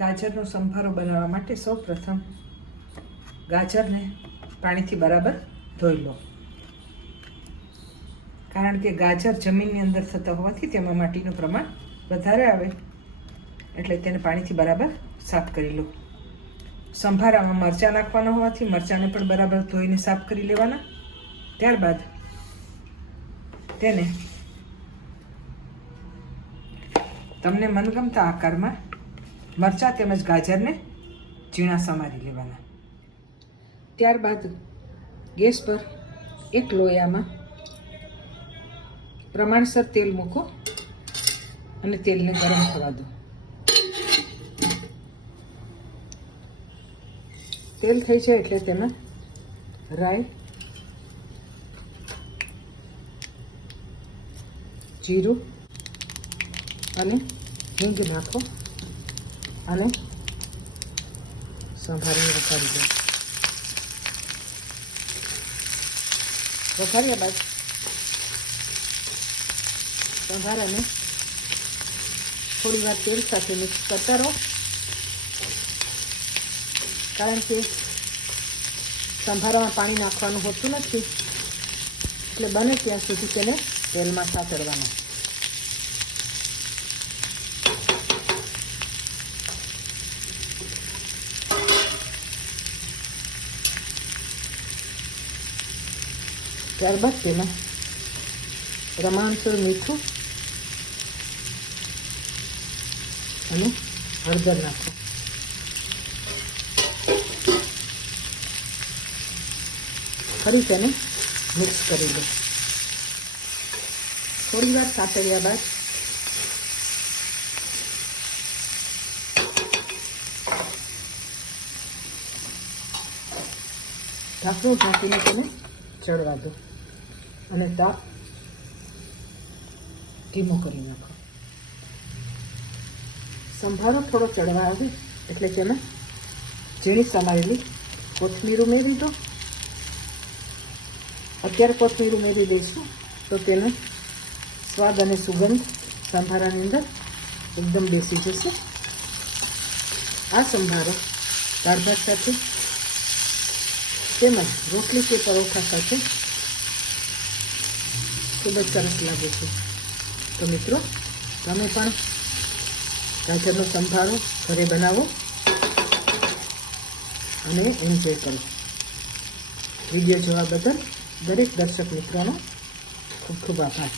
ગાજરનો સંભારો બનાવવા માટે સૌપ્રથમ ગાજરને પાણીથી બરાબર ધોઈ લો, કારણ કે ગાજર જમીનની અંદર થતા હોવાથી તેમાં માટીનું પ્રમાણ વધારે આવે, એટલે તેને પાણીથી બરાબર સાફ કરી લો. સંભારામાં મરચાં નાખવાના હોવાથી મરચાંને પણ બરાબર ધોઈને સાફ કરી લેવાના. ત્યારબાદ તેને તમને મનગમતા આકારમાં મરચાં તેમજ ગાજરને ઝીણા સમારી લેવાના. ત્યારબાદ ગેસ પર એક લોયામાં પ્રમાણસર તેલ મૂકો અને તેલને ગરમ થવા દો. તેલ થઈ જાય એટલે તેમાં રાઈ, જીરું અને હિંગ નાખો અને સંભારીને વઘારી દો. વઘાર્યા બાદ સંભારાને થોડી વાર તેલ સાથે મિક્સ કરતા રહો, કારણ કે સંભારામાં પાણી નાખવાનું હોતું નથી, એટલે બને ત્યાં સુધી તેને તેલમાં સાતળવાના. ત્યારબાદ તેમાં પ્રમાણસર મીઠું અને હળદર નાખો. ફરી તેને મિક્સ કરી દો. થોડી વાર સાતળ્યા બાદ ઢાંકણું ઢાંકીને તેને ચડવા દો અને તાપ ધીમો કરી નાખો. સંભારો થોડો ચડવા આવે એટલે તેમાં ઝીણી સમારેલી કોથમીર ઉમેરી દો. અત્યારે કોથમીર ઉમેરી દઈશું તો તેનો સ્વાદ અને સુગંધ સંભારાની અંદર એકદમ બેસી જશે. આ સંભારો દાળ ભાત સાથે તેમજ રોટલી કે પરોઠા સાથે ખૂબ જ સરસ લાગે છે. તો મિત્રો, તમે પણ ગાજરનો સંભારો ઘરે બનાવો અને એન્જોય કરો. વિડીયો જોવા બદલ દરેક દર્શક મિત્રોનો ખૂબ ખૂબ આભાર.